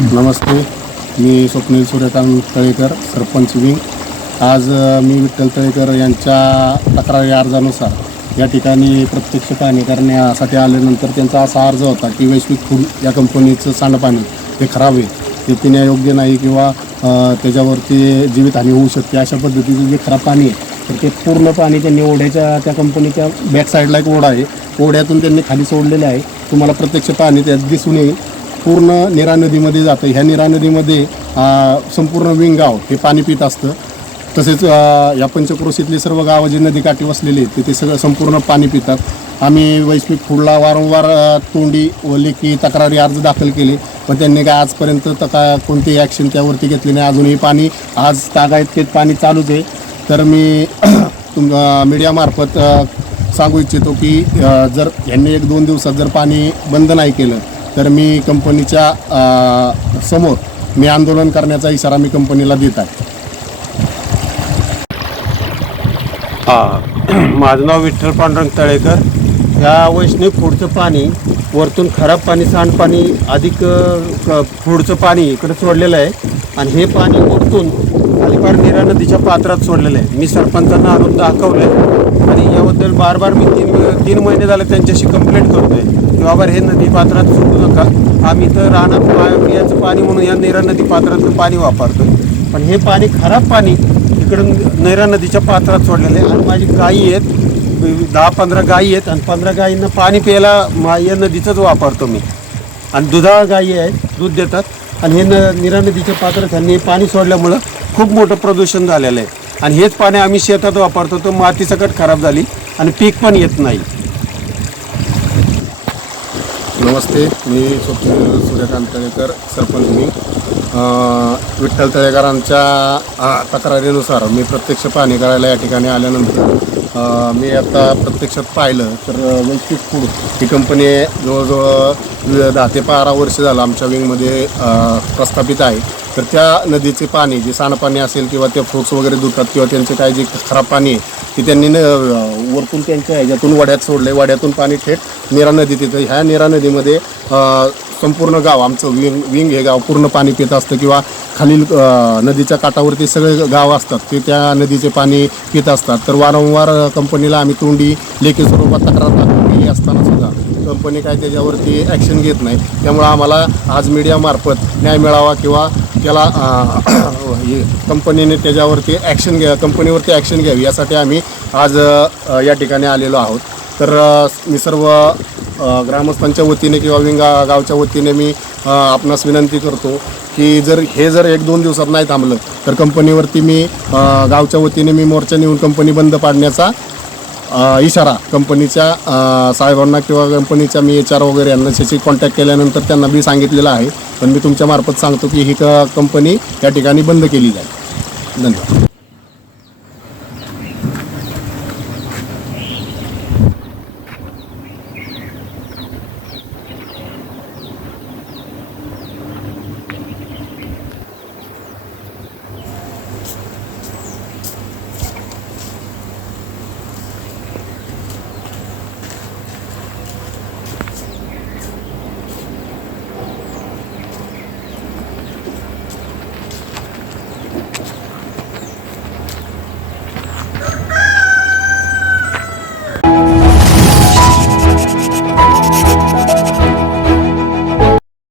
नमस्ते मी स्वप्नील सूर्यकांत तळेकर सरपंच विंग. आज मी विठ्ठल तळेकर यांच्या तक्रारी अर्जानुसार या ठिकाणी प्रत्यक्ष पाहणी करण्यासाठी आल्यानंतर त्यांचा असा अर्ज होता की वैश्विक फूल या कंपनीचं सांडपाणी हे खराब आहे. ते पिण्यायोग्य नाही किंवा त्याच्यावरती जीवितहानी होऊ शकते अशा पद्धतीचं जे खराब पाणी आहे तर ते पूर्ण पाणी त्यांनी ओढ्याच्या त्या कंपनीच्या बॅक साईडला एक ओढा आहे. ओढ्यातून त्यांनी खाली सोडलेलं आहे. तुम्हाला प्रत्यक्ष पाणी त्यात दिसून येईल. पूर्ण निरा नदीमध्ये जातं. ह्या निरा नदीमध्ये संपूर्ण विंगाव हे पाणी पित असतं. तसेच या पंचक्रोशीतली सर्व गावं जी नदीकाठी वसलेली आहेत तिथे सगळं संपूर्ण पाणी पितात. आम्ही वैश्विक फूडला वारंवार तोंडी व लेखी तक्रारी अर्ज दाखल केले. पण त्यांनी काय आजपर्यंत तका कोणती ॲक्शन त्यावरती घेतली नाही. अजूनही पाणी आज तागायत ते पाणी चालूच आहे. तर मी तुम मीडियामार्फत सांगू इच्छितो की जर यांनी एक दोन दिवसात जर पाणी बंद नाही केलं तर मी कंपनीच्या समोर मी आंदोलन करण्याचा इशारा मी कंपनीला देत आहे. माझं नाव विठ्ठल पांडुरंग तळेकर. या वैष्णवी फूडचं पाणी वरतून खराब पाणी सांडपाणी अधिक पुढचं फूडचं पाणी इकडे सोडलेलं आहे. आणि हे पाणी ओढतून अलिबार निरा नदीच्या पात्रात सोडलेलं आहे. मी सरपंचांना आणून दाखवलं आहे आणि याबद्दल बार बार मी तीन तीन महिने झाले त्यांच्याशी कंप्लेंट करतो आहे की बाबा हे नदी पात्रात सोडू नका. आम्ही तर राहणार पा- पाणी म्हणून या निरा नदी पात्रातलं पाणी वापरतो पण हे पाणी खराब पाणी इकडून नैरा नदीच्या पात्रात सोडलेलं आहे. आणि माझी गायी आहेत दहा पंधरा गायी आहेत आणि पंधरा गायींना पाणी प्यायला मा या नदीचंच वापरतो मी. आणि दुधाळ गायी आहेत दूध देतात. आणि हे न निरा नदीचे पात्र त्यांनी पाणी सोडल्यामुळं खूप मोठं प्रदूषण झालेलं आहे. आणि हेच पाणी आम्ही शेतात वापरतो तर माती सकट खराब झाली आणि पीक पण येत नाही. नमस्ते मी स्वप्नील सूर्यकांत तळेकर सरपंच मी. विठ्ठल तळेकरांच्या तक्रारीनुसार मी प्रत्यक्ष पाणी करायला या ठिकाणी आल्यानंतर मी आता प्रत्यक्षात पाहिलं तर वैश्विक फूड ही कंपनी जवळजवळ दहा ते बारा वर्ष झालं आमच्या विंगमध्ये प्रस्थापित आहे. तर त्या नदीचे पाणी जे सांडपाणी असेल किंवा त्या फ्रुट्स वगैरे धुतात किंवा त्यांचे काय जे खराब पाणी आहे ते त्यांनी न वरतून त्यांच्या ह्याच्यातून वड्यात सोडलं आहे वड्यातून पाणी थेट निरा नदीत येतं ह्या निरा नदीमध्ये संपूर्ण गाव आमचं विंग विंग हे गाव पूर्ण पाणी पित असतं किंवा खालील नदीच्या काठावरती सगळे गाव असतात ते त्या नदीचे पाणी पित असतात. तर वारंवार कंपनीला आम्ही तोंडी लेखी स्वरूपात तक्रार दाखल केली असताना सुद्धा कंपनी काय त्याच्यावरती ॲक्शन घेत नाही. त्यामुळं आम्हाला आज मीडियामार्फत न्याय मिळावा किंवा त्याला हे कंपनीने त्याच्यावरती ॲक्शन घ्या कंपनीवरती ॲक्शन घ्यावी यासाठी आम्ही आज या ठिकाणी आलेलो आहोत. तर मी सर्व ग्रामस्थांच्या वतीने किंवा विंगा गावच्या वतीने मी आपणास विनंती करतो की जर हे जर एक दोन दिवसात नाही थांबलं तर कंपनीवरती मी गावच्या वतीने मी मोर्चा नेऊन कंपनी बंद पाडण्याचा इशारा कंपनीच्या साहेबांना किंवा कंपनीच्या मी एच आर वगैरे यांना त्याची कॉन्टॅक्ट केल्यानंतर त्यांना मी सांगितलेलं आहे. पण मी तुमच्यामार्फत सांगतो की ही क कंपनी या ठिकाणी बंद केली जाईल. धन्यवाद.